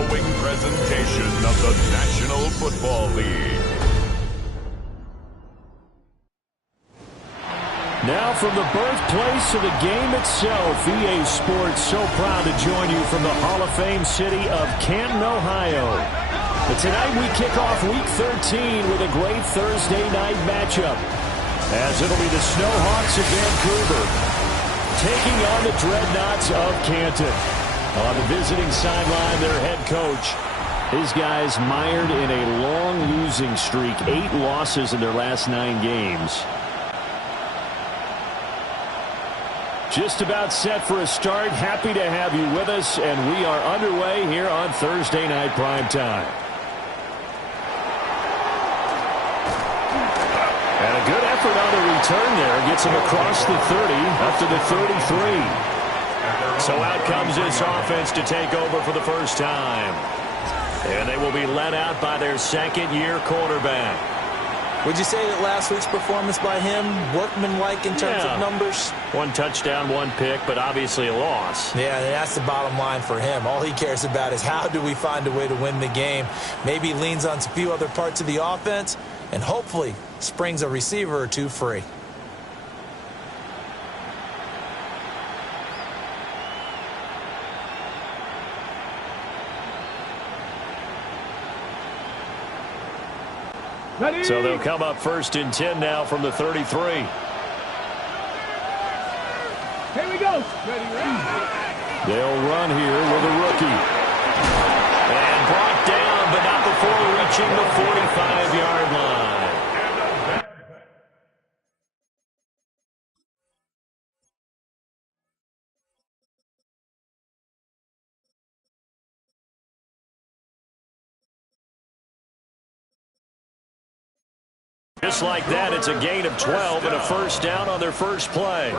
following presentation of the National Football League. Now from the birthplace of the game itself, EA Sports so proud to join you from the Hall of Fame city of Canton, Ohio. But tonight we kick off Week 13 with a great Thursday night matchup, as it'll be the Snowhawks of Vancouver taking on the Dreadnoughts of Canton. On the visiting sideline, their head coach. His guys mired in a long losing streak, 8 losses in their last 9 games. Just about set for a start. Happy to have you with us, and we are underway here on Thursday Night Primetime. And a good effort on the return there. Gets him across the 30, up to the 33. So out comes this offense to take over for the first time. And they will be led out by their second-year quarterback. Would you say that last week's performance by him, workmanlike in terms of numbers? 1 touchdown, 1 pick, but obviously a loss. Yeah, that's the bottom line for him. All he cares about is how do we find a way to win the game. Maybe leans on a few other parts of the offense, and hopefully springs a receiver or 2 free. So they'll come up 1st and 10 now from the 33. Here we go. They'll run here with a rookie. And brought down, but not before reaching the 45-yard line. Just like that, it's a gain of 12 and a first down on their first play.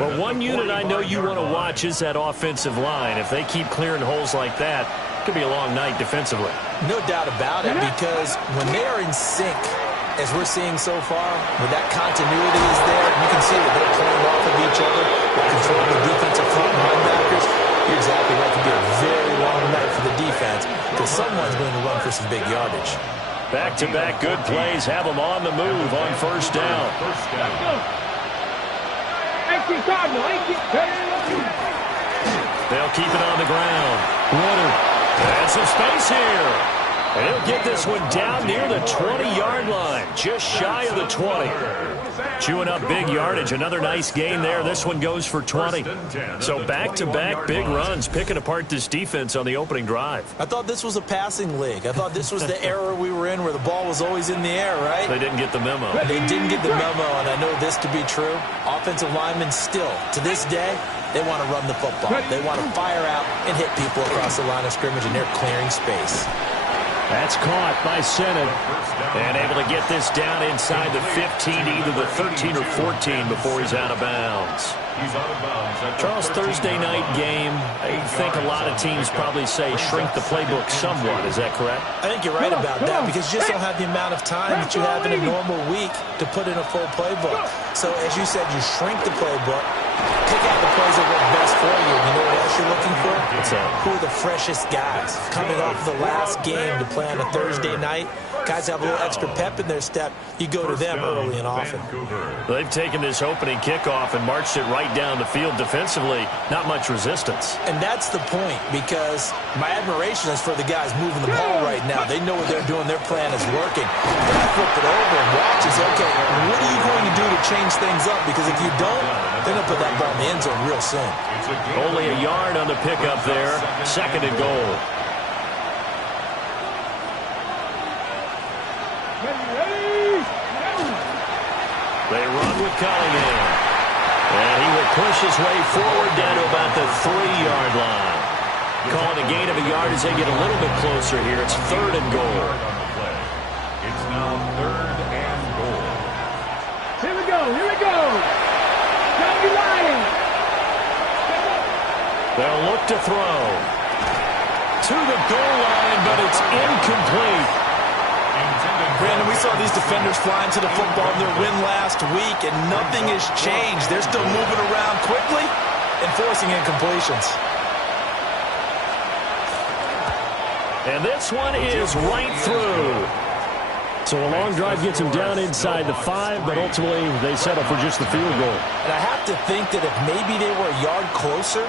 Well, one unit I know you want to watch is that offensive line. If they keep clearing holes like that, it could be a long night defensively. No doubt about it, because when they are in sync, as we're seeing so far, when that continuity is there, you can see that they're playing off of each other, they're controlling the defensive front and linebackers. You're exactly right. It could be a very long night for the defense, because someone's going to run for some big yardage. Back-to-back good plays have them on the move on first down. They'll keep it on the ground. Runner. And some space here. And he'll get this one down near the 20-yard line, just shy of the 20. Chewing up big yardage. Another nice gain there. This one goes for 20. So back-to-back big runs, picking apart this defense on the opening drive. I thought this was a passing league. I thought this was the era we were in where the ball was always in the air, right? They didn't get the memo. They didn't get the memo, and I know this to be true. Offensive linemen still, to this day, they want to run the football. They want to fire out and hit people across the line of scrimmage, and they're clearing space. That's caught by Senate. And able to get this down inside the 15 to either the 13 or 14 before he's out of bounds. Charles, Thursday night game, I think a lot of teams probably say shrink the playbook somewhat. Is that correct? I think you're right about that, because you just don't have the amount of time that you have in a normal week to put in a full playbook. So, as you said, you shrink the playbook, pick out the plays that work best for you. You know what else you're looking for? Who are the freshest guys coming off of the last game to play on a Thursday night? Guys have a little extra pep in their step. You go to them early and often. They've taken this opening kickoff and marched it right down the field defensively. Not much resistance. And that's the point, because my admiration is for the guys moving the ball right now. They know what they're doing. Their plan is working. But I flip it over and watch and say, okay, what are you going to do to change things up? Because if you don't, they're going to put that ball in the end zone real soon. Only a yard on the pickup there. 2nd and goal. They run with Cunningham. And he will push his way forward down to about the 3-yard line. Calling a gain of a yard as they get a little bit closer here. It's 3rd and goal. It's now 3rd and goal. Here we go. Here we go. Down the line. They'll look to throw. To the goal line, but it's incomplete. Brandon, we saw these defenders flying to the football in their win last week, and nothing has changed. They're still moving around quickly and forcing incompletions. And this one is right through. So a long drive gets them down inside the 5, but ultimately they settle for just the field goal. And I have to think that if maybe they were a yard closer,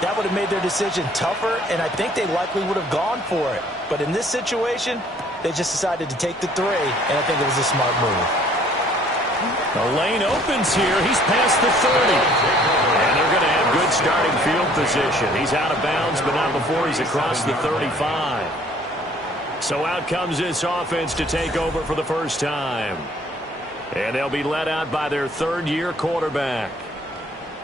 that would have made their decision tougher, and I think they likely would have gone for it. But in this situation, they just decided to take the 3, and I think it was a smart move. The lane opens here. He's past the 30. And they're going to have good starting field position. He's out of bounds, but not before he's across the 35. So out comes this offense to take over for the first time. And they'll be led out by their third-year quarterback.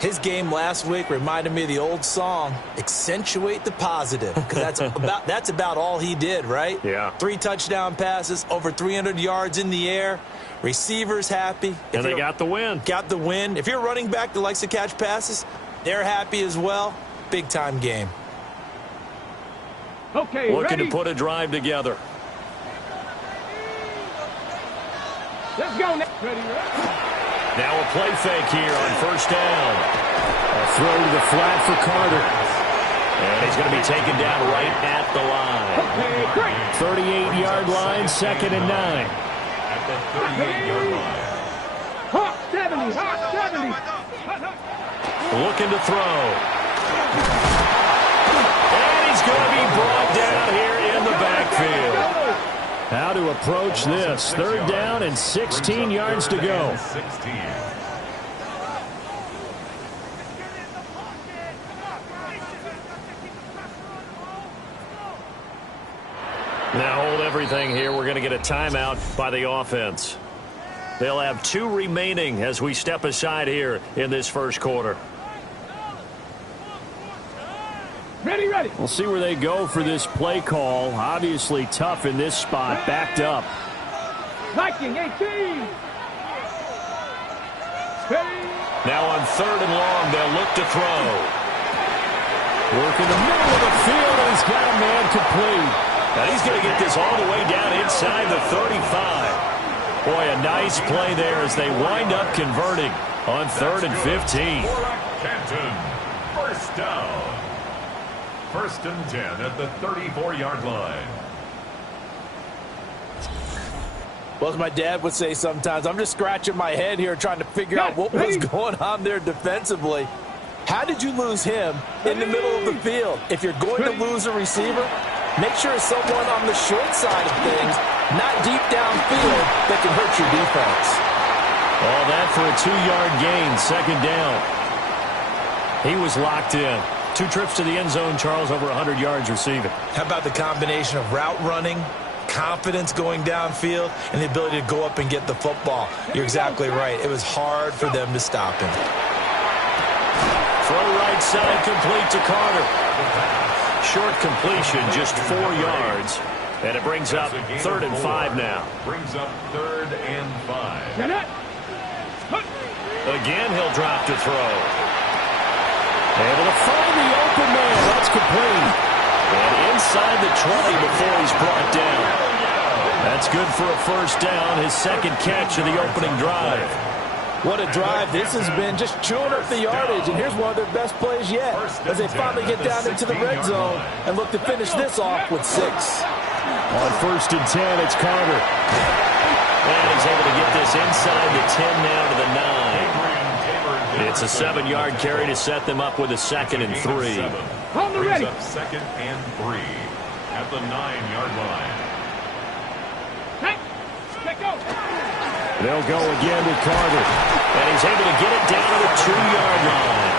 His game last week reminded me of the old song, Accentuate the Positive, because that's about all he did, right? Yeah. 3 touchdown passes, over 300 yards in the air, receivers happy. And they got the win. Got the win. If you're a running back that likes to catch passes, they're happy as well. Big-time game. Okay, looking ready? to put a drive together. Let's go. Ready. Now a play fake here on first down. A throw to the flat for Carter. And he's going to be taken down right at the line. Okay, great. 38-yard line, 2nd and 9. At the 38-yard line. Hot 70, hot 70. Looking to throw. And he's going to be brought down here in the backfield. How to approach this. 3rd down and 16 yards to go. 16. Now hold everything here. We're going to get a timeout by the offense. They'll have 2 remaining as we step aside here in this first quarter. Ready. We'll see where they go for this play call. Obviously tough in this spot, backed up. Viking 18. Now on 3rd and long, they'll look to throw. Work in the middle of the field, and he's got a man complete. Now he's going to get this all the way down inside the 35. Boy, a nice play there as they wind up converting on 3rd and 15. Canton, first down. 1st and 10 at the 34-yard line. Well, as my dad would say sometimes, I'm just scratching my head here trying to figure out what was going on there defensively. How did you lose him in the middle of the field? If you're going to lose a receiver, make sure it's someone on the short side of things, not deep downfield, that can hurt your defense. All that for a 2-yard gain, 2nd down. He was locked in. 2 trips to the end zone, Charles, over 100 yards receiving. How about the combination of route running, confidence going downfield, and the ability to go up and get the football? You're exactly right. It was hard for them to stop him. Throw right side, complete to Carter. Short completion, just 4 yards. And it brings up 3rd and 5 now. Brings up 3rd and 5. Again, he'll drop to throw. Able to find the open man. That's complete. And inside the 20 before he's brought down. That's good for a first down, his 2nd catch of the opening drive. What a drive. This has been just chewing up the yardage, and here's one of their best plays yet as they finally get down into the red zone and look to finish this off with 6. On 1st and 10, it's Carter. And he's able to get this inside the 10 now to the 9. It's a 7-yard carry to set them up with a 2nd and 3. On the ready. Up 2nd and 3 at the 9-yard line. They'll go again with Carter. And he's able to get it down to the 2-yard line.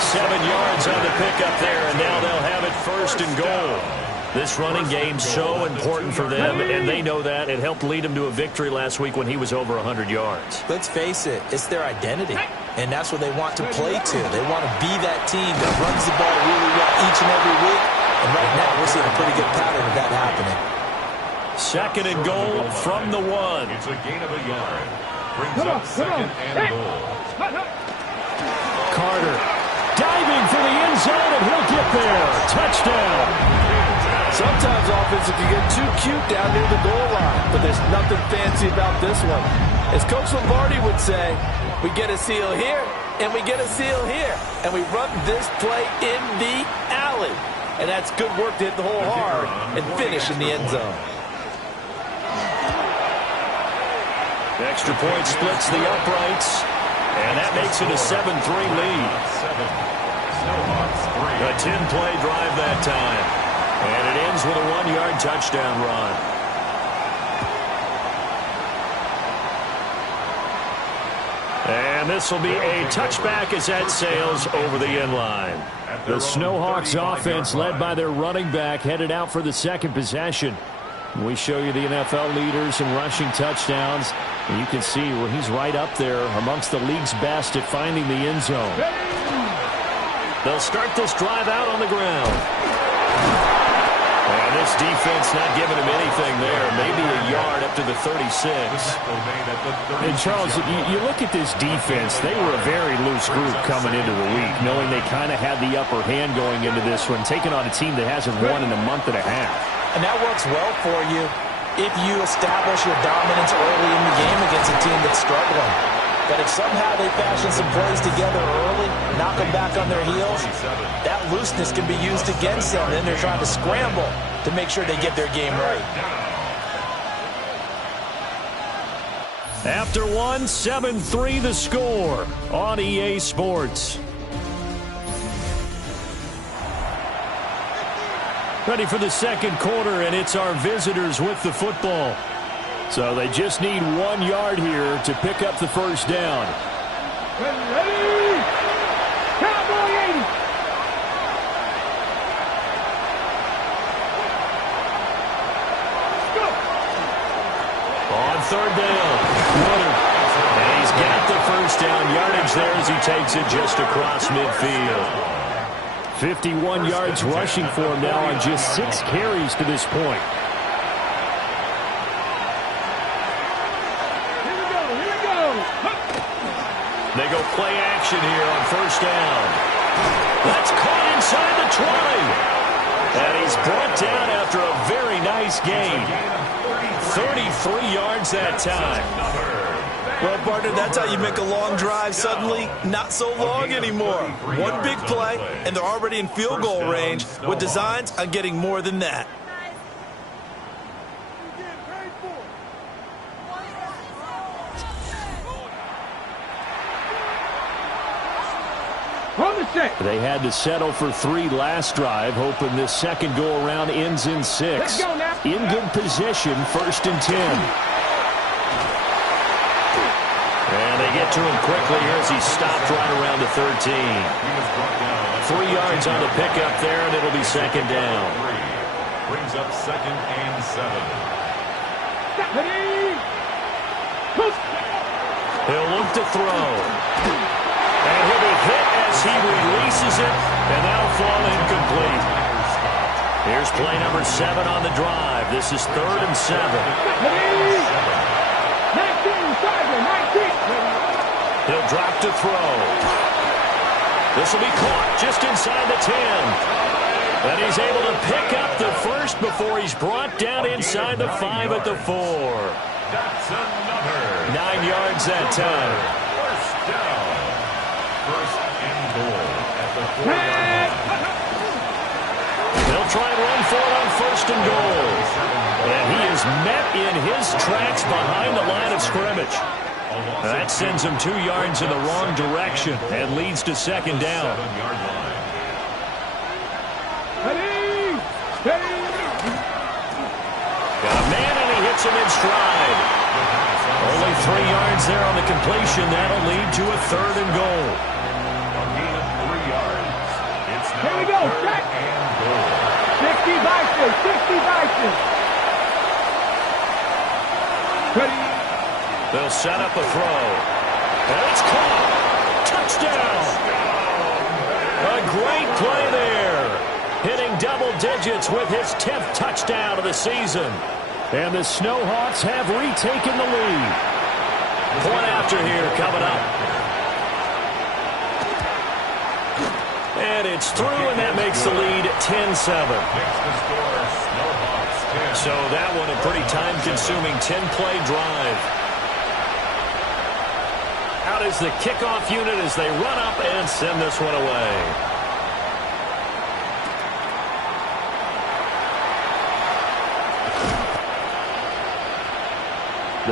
7 yards on the pickup there, and now they'll have it 1st and goal. This running game's so important for them, and they know that. It helped lead them to a victory last week when he was over 100 yards. Let's face it, it's their identity, and that's what they want to play to. They want to be that team that runs the ball really well each and every week, and right now we're seeing a pretty good pattern of that happening. 2nd and goal from the 1. It's a gain of a yard. Brings up 2nd and goal. Carter diving for the end zone, and he'll get there. Touchdown. Sometimes offenses can get too cute down near the goal line, but there's nothing fancy about this one. As Coach Lombardi would say, we get a seal here, and we get a seal here, and we run this play in the alley. and that's good work to hit the hole hard and finish in the end zone. Extra point splits the uprights, and that makes it a 7-3 lead. A 10-play drive that time, and it ends with a 1-yard touchdown run. And this will be a touchback as that sails over the end line. The Snowhawks offense, led by their running back, headed out for the second possession. We show you the NFL leaders in rushing touchdowns. And you can see where he's right up there amongst the league's best at finding the end zone. They'll start this drive out on the ground. And this defense not giving him anything there. Maybe a yard up to the 36. And Charles, you look at this defense, they were a very loose group coming into the week, knowing they kind of had the upper hand going into this one, taking on a team that hasn't won in a month and a half. And that works well for you if you establish your dominance early in the game against a team that's struggling. But if somehow they fashion some plays together early, knock them back on their heels, that looseness can be used against them. Then they're trying to scramble to make sure they get their game right. After one, 7-3 the score on EA Sports. Ready for the second quarter, and it's our visitors with the football. So they just need 1 yard here to pick up the first down. Ready? Cowboy 80. Let's go. On third down, Woodard. And he's got the first down yardage there as he takes it just across midfield. 51 yards rushing for him now on just 6 carries to this point. Here we go. Here we go. They go play action here on first down. That's caught inside the 20. And he's brought down after a very nice gain. 33 yards that time. Well, partner, that's how you make a long drive suddenly not so long anymore. One big play, and they're already in field goal range with designs on getting more than that. They had to settle for 3 last drive, hoping this second go-around ends in 6. In good position, 1st and 10. And they get to him quickly here as he stopped right around the 13. 3 yards on the pickup there, and it'll be second down. Brings up 2nd and 7. He'll look to throw. And he'll be hit as he releases it, and that'll fall incomplete. Here's play number 7 on the drive. This is 3rd and 7. He'll drop to throw. This will be caught just inside the 10. And he's able to pick up the first before he's brought down inside the 5 at the 4. That's another. 9 yards that time. First down. 1st and goal at the 4-yard line. They'll try and run for it on 1st and goal. And he is met in his tracks behind the line of scrimmage. That sends him 2 yards in the wrong direction and leads to second down. 7-yard line. Got a man and he hits him in stride. Only 3 yards there on the completion. That'll lead to a 3rd and goal. A gain of 3 yards. It's now Here we go. 3rd and goal. 60 Vikings. 60 Vikings. Ready? They'll set up a throw. And it's caught. Touchdown. A great play there. Hitting double digits with his 10th touchdown of the season. And the Snowhawks have retaken the lead. Point after here coming up. And it's through, and that makes the lead 10-7. So that one a pretty time-consuming 10-play drive. Out is the kickoff unit as they run up and send this one away.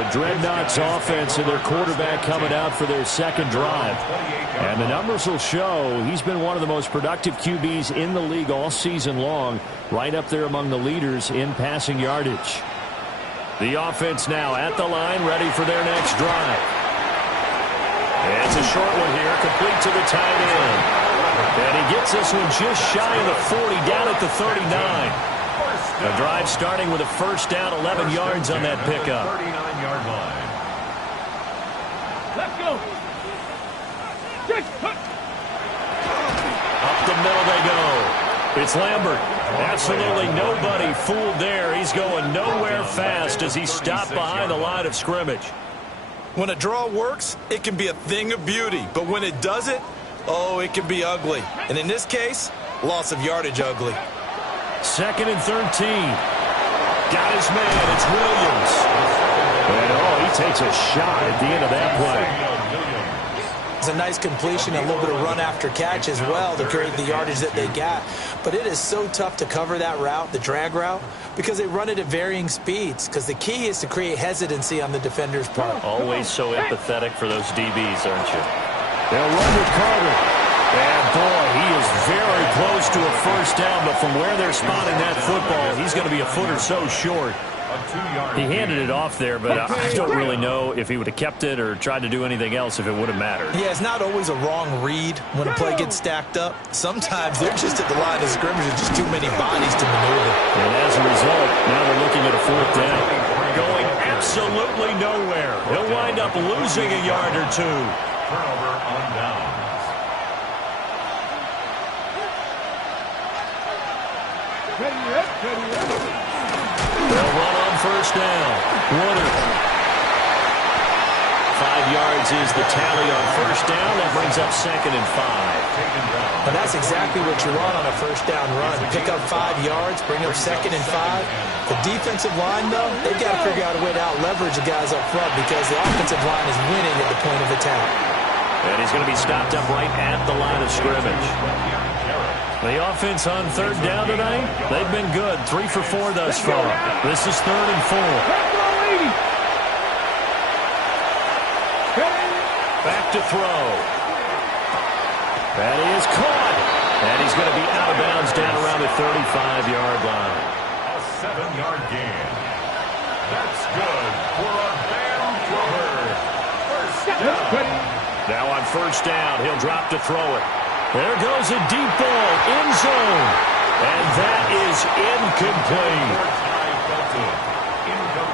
The Dreadnoughts offense and their quarterback coming out for their second drive. And the numbers will show he's been one of the most productive QBs in the league all season long, right up there among the leaders in passing yardage. The offense now at the line, ready for their next drive. And it's a short one here, complete to the tight end. And he gets this one just shy of the 40, down at the 39. The drive starting with a first down, 11 yards on that pickup. 39-yard line. Let's go. Up the middle they go. It's Lambert. Absolutely nobody fooled there. He's going nowhere fast as he stopped behind the line of scrimmage. When a draw works, it can be a thing of beauty. But when it doesn't, oh, it can be ugly. And in this case, loss of yardage ugly. 2nd and 13. Got his man. It's Williams. And, oh, he takes a shot at the end of that play. It's a nice completion, a little bit of run after catch as well to create the yardage that they got. But it is so tough to cover that route, the drag route, because they run it at varying speeds. Because the key is to create hesitancy on the defender's part. Always so empathetic for those DBs, aren't you? They'll run with Carter. And, boy, he is very close to a first down. But from where they're spotting that football, he's going to be a foot or so short. He handed it off there, but I don't really know if he would have kept it or tried to do anything else if it would have mattered. Yeah, it's not always a wrong read when a play gets stacked up. Sometimes they're just at the line of scrimmage with just too many bodies to maneuver. And as a result, now they're looking at a fourth down. Going absolutely nowhere. He'll wind up losing a yard or two. Turnover on downs. They'll run on first down. Woodard. 5 yards is the tally on first down. That brings up 2nd and 5. And that's exactly what you want on a first down run. Pick up 5 yards, bring up 2nd and 5. The defensive line, though, they've got to figure out a way to out-leverage the guys up front because the offensive line is winning at the point of attack. And he's going to be stopped up right at the line of scrimmage. The offense on third down tonight, they've been good. 3 for 4 thus far. This is 3rd and 4. Back to throw. That is caught. And he's going to be out of bounds down around the 35-yard line. A 7-yard gain. That's good for a Vancouver. First down. Now on first down, he'll drop to throw it. There goes a deep ball, end zone. And that is incomplete.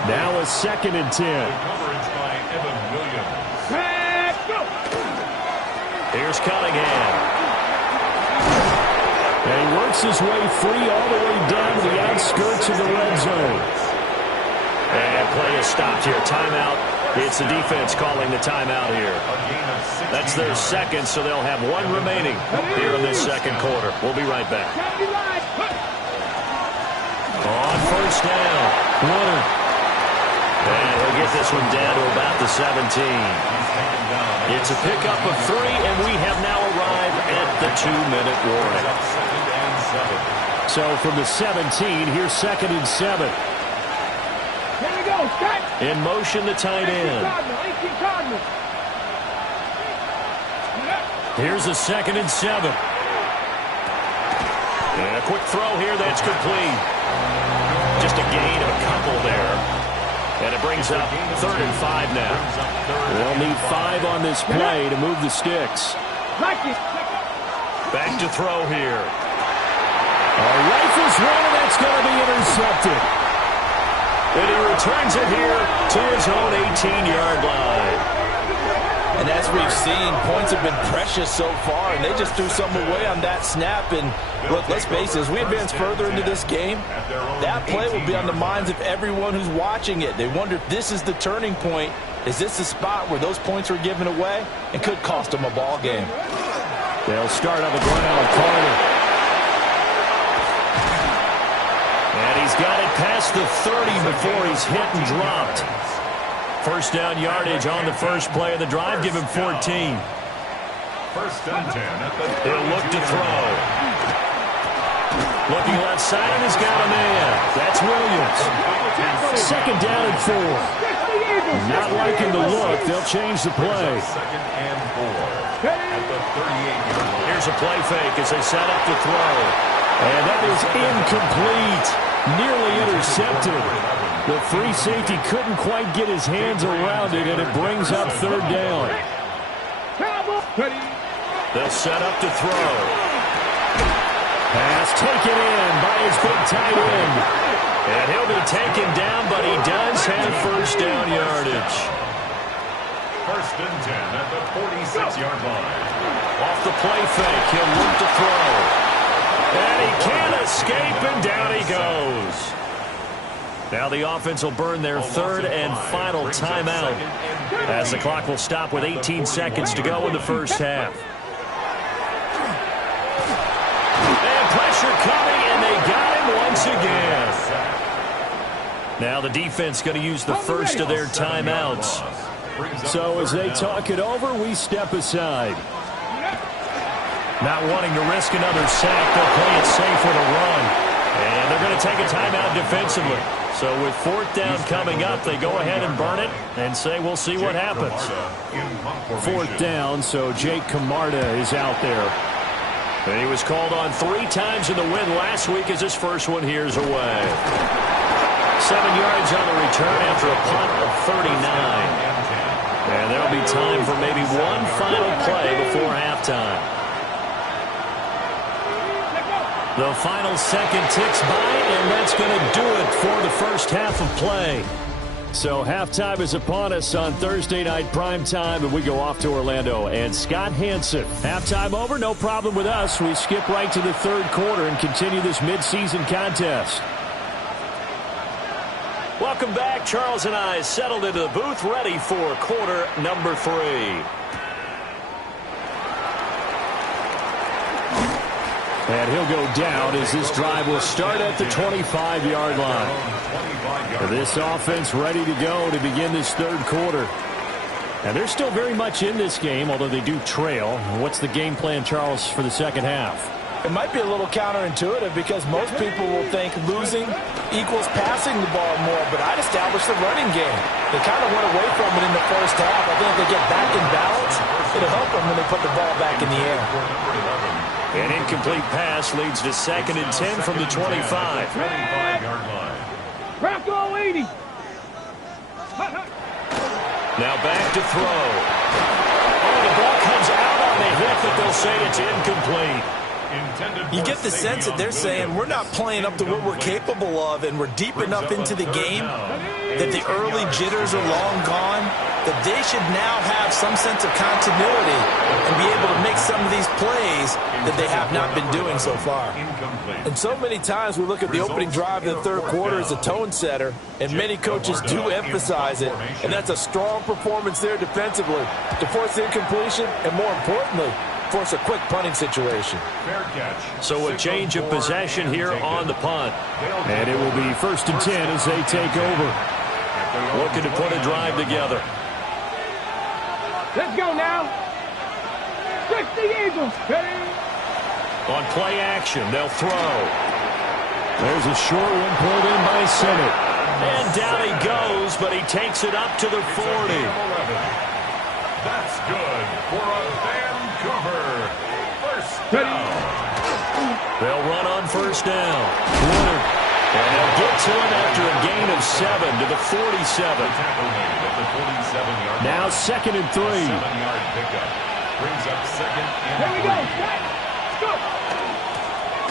Now a 2nd and 10. Coverage by Evan Williams. Here's Cunningham. And he works his way free all the way down to the outskirts of the red zone. And play is stopped here. Timeout. It's the defense calling the timeout here. That's their second, so they'll have 1 remaining here in this second quarter. We'll be right back. On first down, Woodard. And he'll get this one down to about the 17. It's a pickup of 3, and we have now arrived at the 2-minute warning. So from the 17, here's 2nd and 7. Here we go, Scott. In motion, the tight end. Here's a 2nd and 7. And a quick throw here that's complete. Just a gain of a couple there. And it brings up 3rd and 5 now. They'll need 5 on this play to move the sticks. Back to throw here. Rifles one, and that's going to be intercepted. And he returns it here to his own 18-yard line. And as we've seen, points have been precious so far, and they just threw something away on that snap. And look, let's face it, as we advance further into this game, that play will be on the minds of everyone who's watching it. They wonder if this is the turning point. Is this the spot where those points are given away and could cost them a ball game? They'll start on the ground. Carter. And he's got it past the 30 before he's hit and dropped. First down yardage on the first play of the drive. Give him 14. First and 10 at the He'll look to throw. Looking left side, and he's got a man. That's Williams. Second down and 4. Not liking the look. They'll change the play. Second and 4 at the 38-yard line. Here's a play fake as they set up to throw. And that is incomplete. Nearly intercepted. The free safety couldn't quite get his hands around it, and it brings up third down. They'll set up to throw. Pass taken in by his big tight end. And he'll be taken down, but he does have first down yardage. First and 10 at the 46-yard line. Off the play fake, he'll look to throw. And he can't escape, and down he goes. Now the offense will burn their third and final timeout as the clock will stop with 18 seconds to go in the first half. And pressure coming, and they got him once again. Now the defense going to use the first of their timeouts. So as they talk it over, we step aside. Not wanting to risk another sack, they'll play it safe with a run. And they're going to take a timeout defensively. So with fourth down coming up, they go ahead and burn it and say we'll see what happens. Fourth down, so Jake Camarda is out there. And he was called on 3 times in the win last week as his first one here's away. 7 yards on the return after a punt of 39. And there'll be time for maybe one final play before halftime. The final second ticks by, and that's going to do it for the first half of play. So halftime is upon us on Thursday night primetime, and we go off to Orlando. And Scott Hansen, halftime over, no problem with us. We skip right to the third quarter and continue this midseason contest. Welcome back. Charles and I settled into the booth, ready for quarter number 3. And he'll go down as this drive will start at the 25-yard line. This offense ready to go to begin this third quarter. And they're still very much in this game, although they do trail. What's the game plan, Charles, for the second half? It might be a little counterintuitive because most people will think losing equals passing the ball more, but I'd establish the running game. They kind of went away from it in the first half. I think if they get back in balance, it'll help them when they put the ball back in the air. An incomplete pass leads to second and 10 from the 25. 25-yard line. Bronco 80. Now back to throw. Oh, the ball comes out on the hit, but they'll say it's incomplete. You get the sense that they're saying we're not playing up to what we're capable of, and we're deep enough into the game that the early jitters are long gone, that they should now have some sense of continuity and be able to make some of these plays that they have not been doing so far. And so many times we look at the opening drive of the third quarter as a tone setter, and many coaches do emphasize it, and that's a strong performance there defensively to force incompletion and, more importantly, force a quick punting situation. So a change of possession here on the punt. And it will be first and 10 as they take over. Looking to put a drive together. Let's go now. 60 Eagles. On play action, they'll throw. There's a short one pulled in by Sennett. And down he goes, but he takes it up to the 40. That's good for a Vancouver first down. They'll run on first down. Woodard. And they'll get to him after a gain of 7 to the 47. Now second and 3. 7-yard pickup. Brings up second and 3. Here we go. Let's go.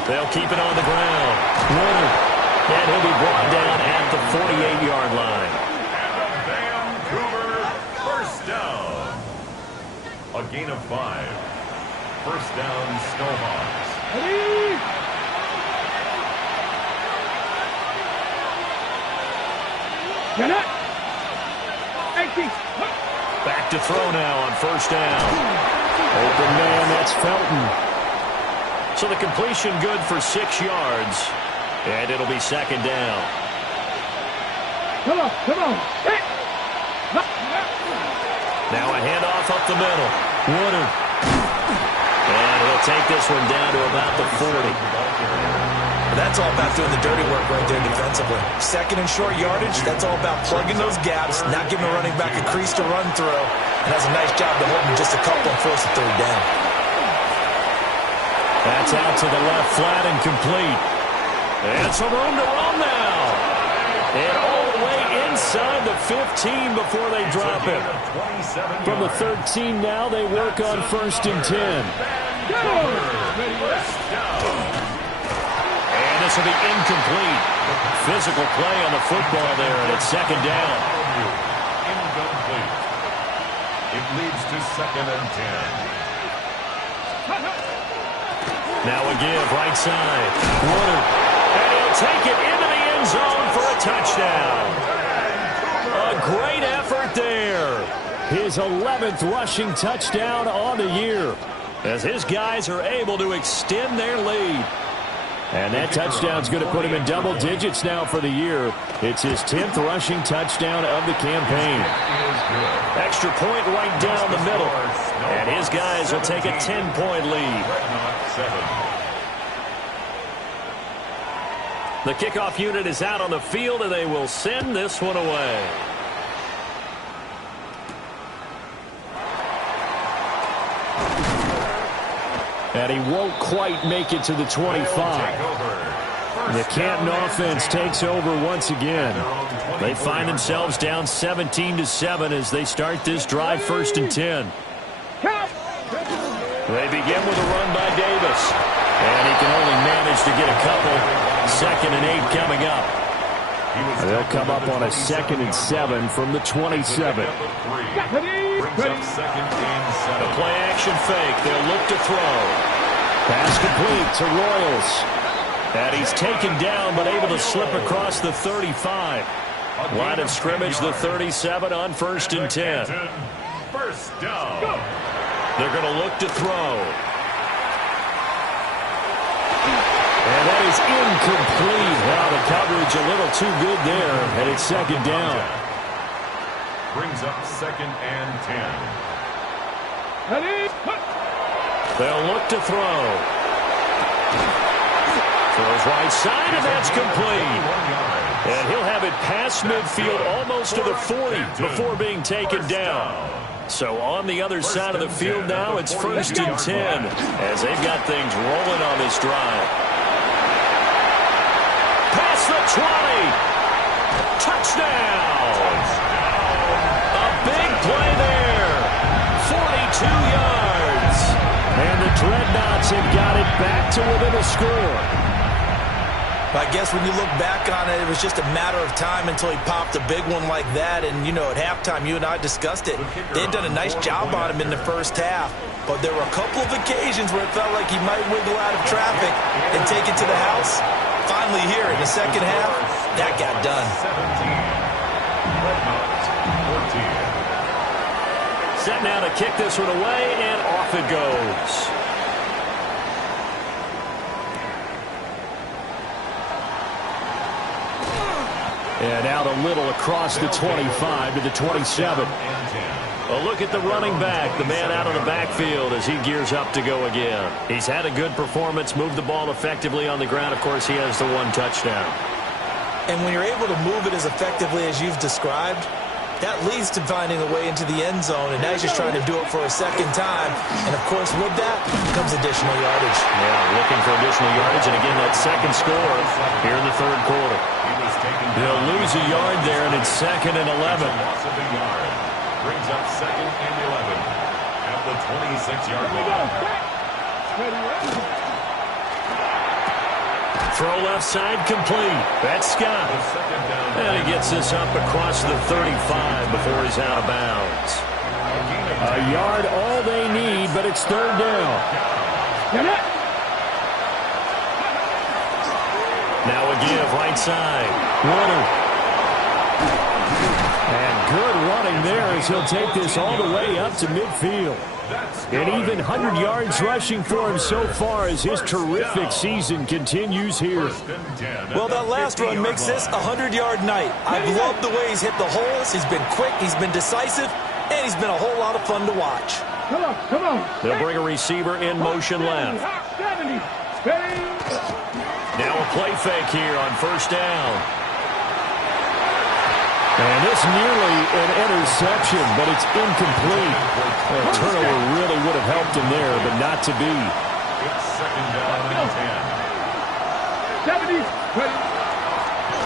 They'll keep it on the ground. Woodard. And he'll be brought down at the 48-yard line. And a Vancouver first down. A gain of 5. First down, Snowhawks. Ready? Get it. 18. Back to throw now on first down. Open man, that's Felton. So the completion good for 6 yards. And it'll be second down. Come on, come on. Hey. Now a handoff up the middle. Woodard. And he'll take this one down to about the 40. That's all about doing the dirty work right there defensively. Second and short yardage, that's all about plugging those gaps, not giving a running back a crease to run through, and does a nice job to hold him just a couple and force a third down. That's out to the left, flat and complete. And some room to run now. And all the way inside the 15 before they drop it. From the 13 now, they work on 1st and 10. And this will be incomplete. Physical play on the football there, and it's 2nd down. Incomplete. It leads to 2nd and 10. Now a give, right side. Woodard. And he'll take it into the end zone for a touchdown. A great effort there. His 11th rushing touchdown on the year, as his guys are able to extend their lead. And that touchdown's going to put him in double digits now for the year. It's his 10th rushing touchdown of the campaign. Extra point right down the middle. And his guys will take a 10-point lead. The kickoff unit is out on the field, and they will send this one away. And he won't quite make it to the 25. The Canton offense takes over once again. They find themselves down 17-7 as they start this drive, 1st and 10. They begin with a run by Davis. And he can only manage to get a couple. 2nd and 8 coming up. They'll come up on a 2nd and 7 from the 27. The play action fake. They'll look to throw. Pass complete to Royals. And he's taken down but able to slip across the 35. Line of scrimmage, the 37 on 1st and 10. First down. They're going to look to throw. And that is incomplete. Now the coverage a little too good there, and it's 2nd down. Brings up 2nd and 10. They'll look to throw. Throws right side, and that's complete. And he'll have it past midfield almost to the 40 before being taken down. So on the other side of the field now, it's 1st and 10 as they've got things rolling on this drive. Past the 20. Touchdown. A big play there. 42 yards. And the Dreadnoughts have got it back to within a score. I guess when you look back on it, it was just a matter of time until he popped a big one like that. And, you know, at halftime, you and I discussed it. They had done a nice job on him in the first half. But there were a couple of occasions where it felt like he might wiggle out of traffic and take it to the house. Finally here in the second half, that got done. 14. Set now to kick this one away, and off it goes. And out a little across the 25 to the 27. A look at the running back, the man out of the backfield as he gears up to go again. He's had a good performance, moved the ball effectively on the ground. Of course, he has the 1 touchdown. And when you're able to move it as effectively as you've described, that leads to finding a way into the end zone, and now he's just trying to do it for a 2nd time. And, of course, with that comes additional yardage. Yeah, looking for additional yardage, and again, that 2nd score here in the 3rd quarter. They'll lose a yard there, and it's 2nd and 11. Brings up 2nd and 11 at the 26-yard line. Throw left side complete. That's Scott. And he gets this up across the 35 before he's out of bounds. A yard all they need, but it's 3rd down. Now a give right side. Woodard. And good running there as he'll take this all the way up to midfield. An even 100 yards rushing for him so far as his terrific season continues here. Well, that last run makes this a 100-yard night. I've loved the way he's hit the holes. He's been quick, he's been decisive, and he's been a whole lot of fun to watch. Come on, come on. They'll bring a receiver in motion left. Now a little play fake here on first down. And this nearly an interception, but it's incomplete. A turnover really would have helped him there, but not to be. It's second down and 10. 70.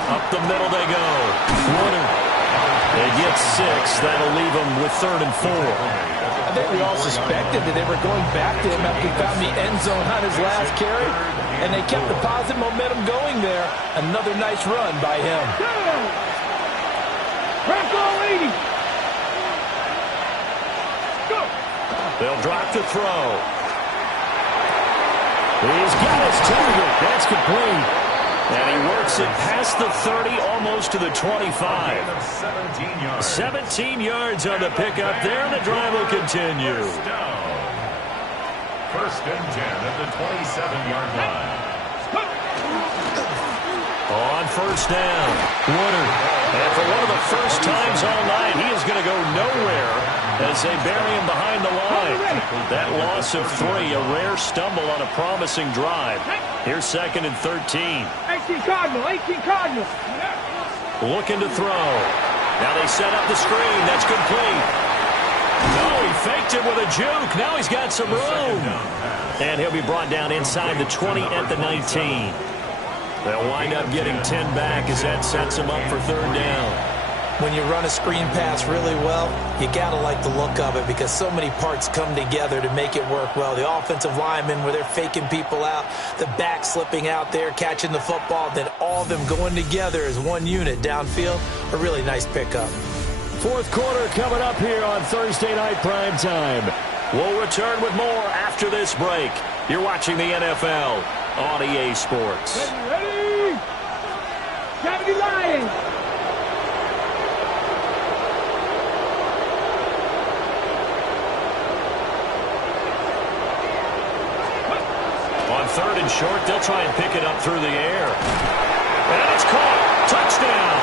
Up the middle they go. Warner. They get 6. That'll leave them with 3rd and 4. I think we all suspected that they were going back to him after he found the end zone on his last carry, and they kept the positive momentum going there. Another nice run by him. They'll drop the throw. He's got his target. That's complete. And he works it past the 30, almost to the 25. 17 yards on the pickup there, and the drive will continue. First and 10 at the 27-yard line. On first down, Woodard. And for one of the first times all night, he is going to go nowhere as they bury him behind the line. That loss of 3, a rare stumble on a promising drive. Here's 2nd and 13. 18 Cardinal, 18 Cardinal. Looking to throw. Now they set up the screen. That's complete. No, he faked it with a juke. Now he's got some room. And he'll be brought down inside the 20 at the 19. They'll wind up getting 10 back as that sets him up for 3rd down. When you run a screen pass really well, you got to like the look of it because so many parts come together to make it work well. The offensive linemen, where they're faking people out, the back slipping out there, catching the football, then all of them going together as one unit downfield. A really nice pickup. 4th quarter coming up here on Thursday Night Prime Time. We'll return with more after this break. You're watching the NFL on EA Sports. Ready? 70 Lions. On 3rd and short, they'll try and pick it up through the air. And it's caught. Touchdown.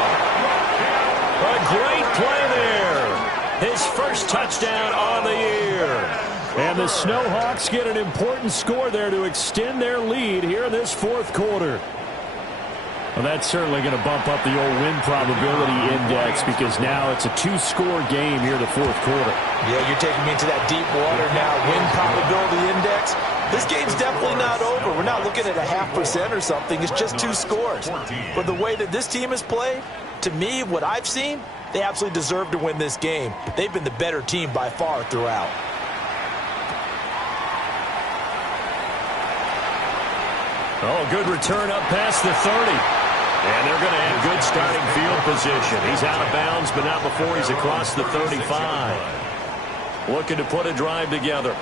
A great play there. His first touchdown on the year. And the Snowhawks get an important score there to extend their lead here in this 4th quarter. Well, that's certainly going to bump up the old win probability index because now it's a 2-score game here in the 4th quarter. Yeah, you're taking me into that deep water now. Win probability index. This game's definitely not over. We're not looking at a 0.5% or something. It's just 2 scores. But the way that this team has played, to me, what I've seen, they absolutely deserve to win this game. They've been the better team by far throughout. Oh, good return up past the 30. And they're going to have good starting field position. He's out of bounds, but not before he's across the 35. Looking to put a drive together.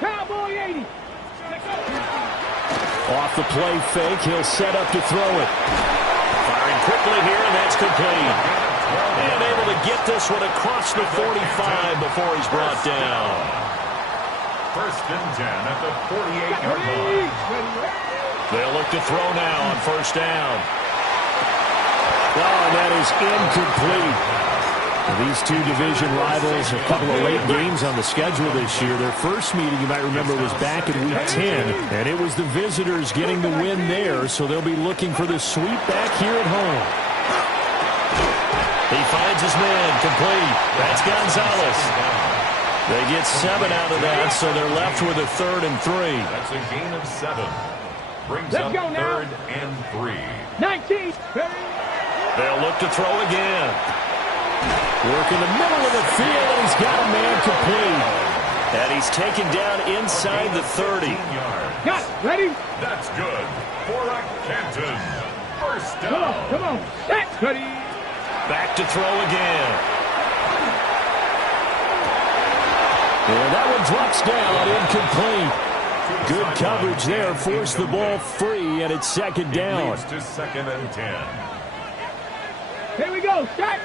Cowboy 80. Off the play fake, he'll set up to throw it. Firing quickly here, and that's complete. And able to get this one across the 45 before he's brought down. First and 10 at the 48-yard line. They'll look to throw now on first down. Oh, and that is incomplete. These two division rivals, a couple of late games on the schedule this year. Their first meeting, you might remember, was back in Week 10, and it was the visitors getting the win there, so they'll be looking for the sweep back here at home. He finds his man, complete. That's Gonzalez. They get 7 out of that, so they're left with a 3rd and 3. That's a gain of 7. Brings Let's up go now. 3rd and 3. 19. They'll look to throw again. Work in the middle of the field, and he's got a man complete. And he's taken down inside the 30. Got it. Ready? That's good for a Canton. First down. Come on. That's ready. Back to throw again. And that one drops down, incomplete. Good coverage there, forced the ball free, and it's 2nd down. Leads to 2nd and 10. Here we go. Start.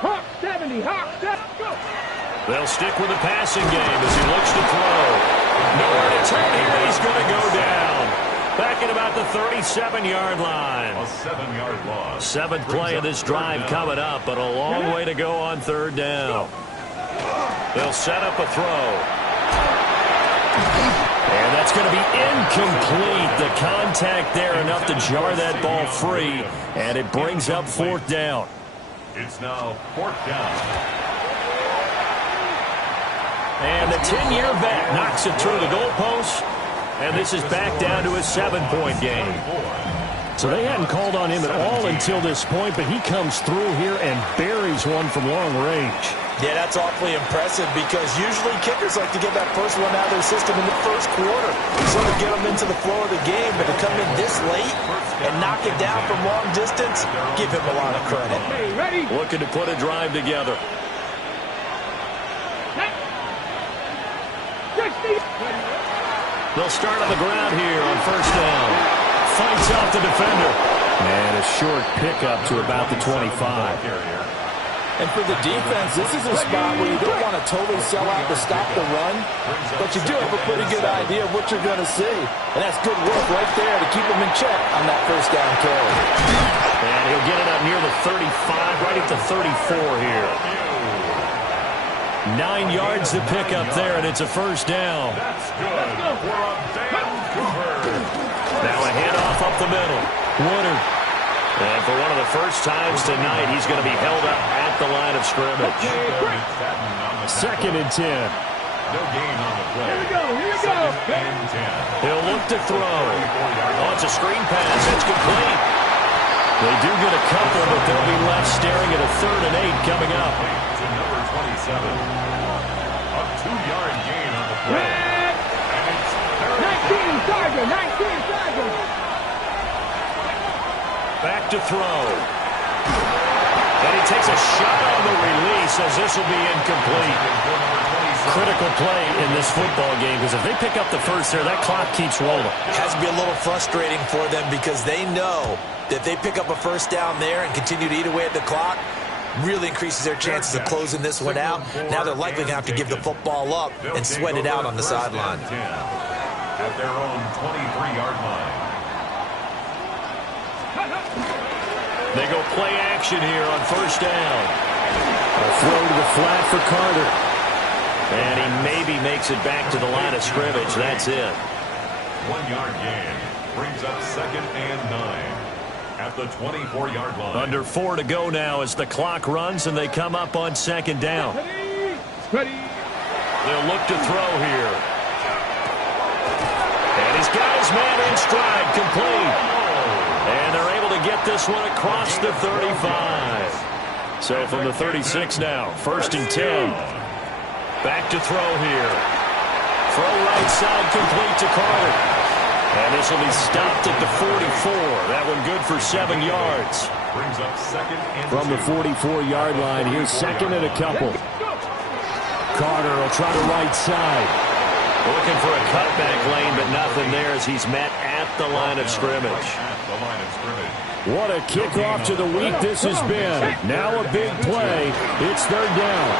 Hawk 70. Hawk 70. Go. They'll stick with the passing game as he looks to throw. Nowhere to turn here. He's going to go down. Back at about the 37-yard line. A 7-yard loss. 7th play of this drive coming up, but a long way to go on 3rd down. They'll set up a throw. And that's going to be incomplete. The contact there enough to jar that ball free, and it brings up fourth down. It's now fourth down. And the 10-year vet knocks it through the goalpost, and this is back down to a 7-point game. So they hadn't called on him at all until this point, but he comes through here and buries one from long range. Yeah, that's awfully impressive because usually kickers like to get that first one out of their system in the first quarter, sort of get them into the flow of the game, but to come in this late and knock it down from long distance, give him a lot of credit. Okay, ready? Looking to put a drive together. 60. They'll start on the ground here on first down. Fights off the defender. And a short pickup to about the 25. And for the defense, this is a spot where you don't want to totally sell out to stop the run, but you do have a pretty good idea of what you're going to see. And that's good work right there to keep them in check on that first down carry. And he'll get it up near the 35, right at the 34 here. 9 yards to pick up there, and it's a first down. That's good for a Vancouver. Now a handoff up the middle. Woodard. And for one of the first times tonight, he's going to be held up at the line of scrimmage. Second and 10. No gain on the play. Here we go, here we go. Second and 10. He'll look to throw. Oh, it's a screen pass. It's complete. They do get a couple, but they'll be left staring at a 3rd and 8 coming up. To number 27. A 2-yard gain on the play. And it's 19 Tiger, 19 Tiger. Back to throw. And he takes a shot on the release as this will be incomplete. Critical play in this football game because if they pick up the first there, that clock keeps rolling. It has to be a little frustrating for them because they know that if they pick up a first down there and continue to eat away at the clock, really increases their chances of closing this one out. Now they're likely going to have to give the football up and sweat it out on the sideline. At their own 23-yard line. They go play action here on first down. A throw to the flat for Carter. And he maybe makes it back to the line of scrimmage. That's it. 1-yard gain brings up 2nd and 9 at the 24-yard line. Under 4 to go now as the clock runs and they come up on 2nd down. Ready. They'll look to throw here. And he's got his man in stride, complete. And they're able to get this one across the 35. So from the 36 now, 1st and 10. Back to throw here. Throw right side complete to Carter. And this will be stopped at the 44. That one good for 7 yards. Brings up 2nd and From the 44-yard line, here's 2nd and a couple. Carter will try the right side. Looking for a cutback lane, but nothing there as he's met at the line of scrimmage. What a kickoff to the week this has been. Now a big play. It's 3rd down.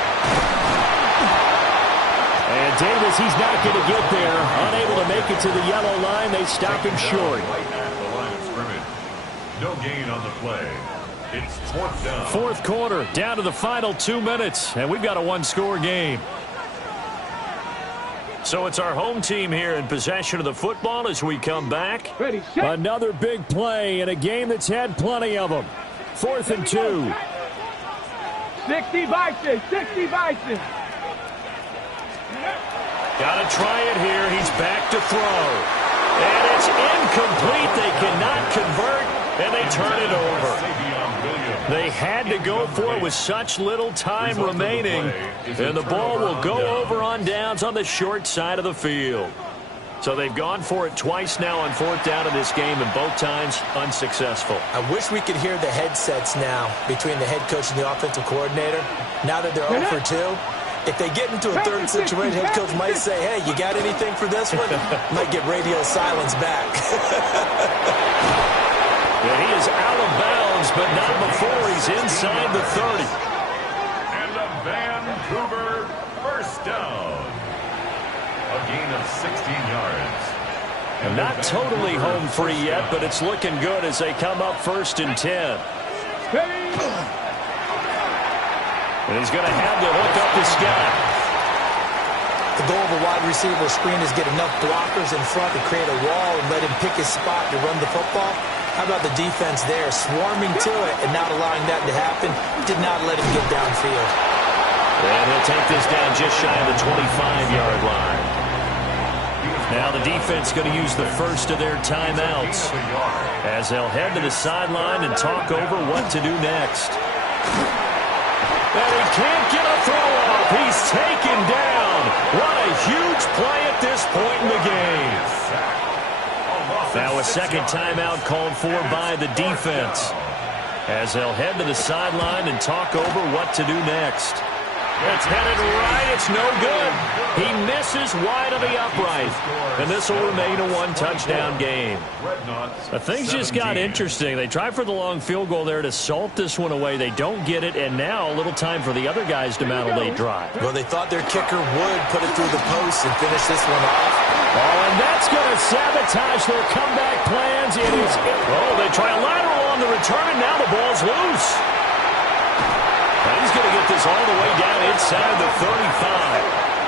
And Davis, he's not going to get there. Unable to make it to the yellow line. They stop him short. No gain on the play. It's 4th down. 4th quarter, down to the final 2 minutes. And we've got a 1-score game. So it's our home team here in possession of the football as we come back. Ready, set. Another big play in a game that's had plenty of them. 4th and 2. 60 Bison, 60 Bison. Got to try it here. He's back to throw. And it's incomplete. They cannot convert, and they turn it over. They had to go for it with such little time remaining. And the ball will go over on downs on the short side of the field. So they've gone for it twice now on 4th down in this game, and both times unsuccessful. I wish we could hear the headsets now between the head coach and the offensive coordinator. Now that they're 0 for 2, if they get into a 3rd situation, head coach might say, hey, you got anything for this one? Might get radio silence back. And he is out of bounds, but not before he's inside the 30. And a Vancouver first down. A gain of 16 yards. And not totally home free yet, but it's looking good as they come up 1st and 10. And he's going to have to hook up the Scott. The goal of a wide receiver screen is get enough blockers in front to create a wall and let him pick his spot to run the football. How about the defense there, swarming to it and not allowing that to happen? Did not let him get downfield. And he'll take this down just shy of the 25-yard line. Now the defense going to use the first of their timeouts as they'll head to the sideline and talk over what to do next. And he can't get a throw off. He's taken down. What a huge play at this point in the game. Now a second timeout called for by the defense as they'll head to the sideline and talk over what to do next. It's headed right. It's no good. He misses wide of the upright. And this will remain a one-touchdown game. Things just got interesting. They tried for the long field goal there to salt this one away. They don't get it, and now a little time for the other guys to mount a late drive. Well, they thought their kicker would put it through the post and finish this one off. Oh, and that's going to sabotage their comeback plans. It is. Oh, they try a lateral on the return, and now the ball's loose. And he's going to get this all the way down inside the 35.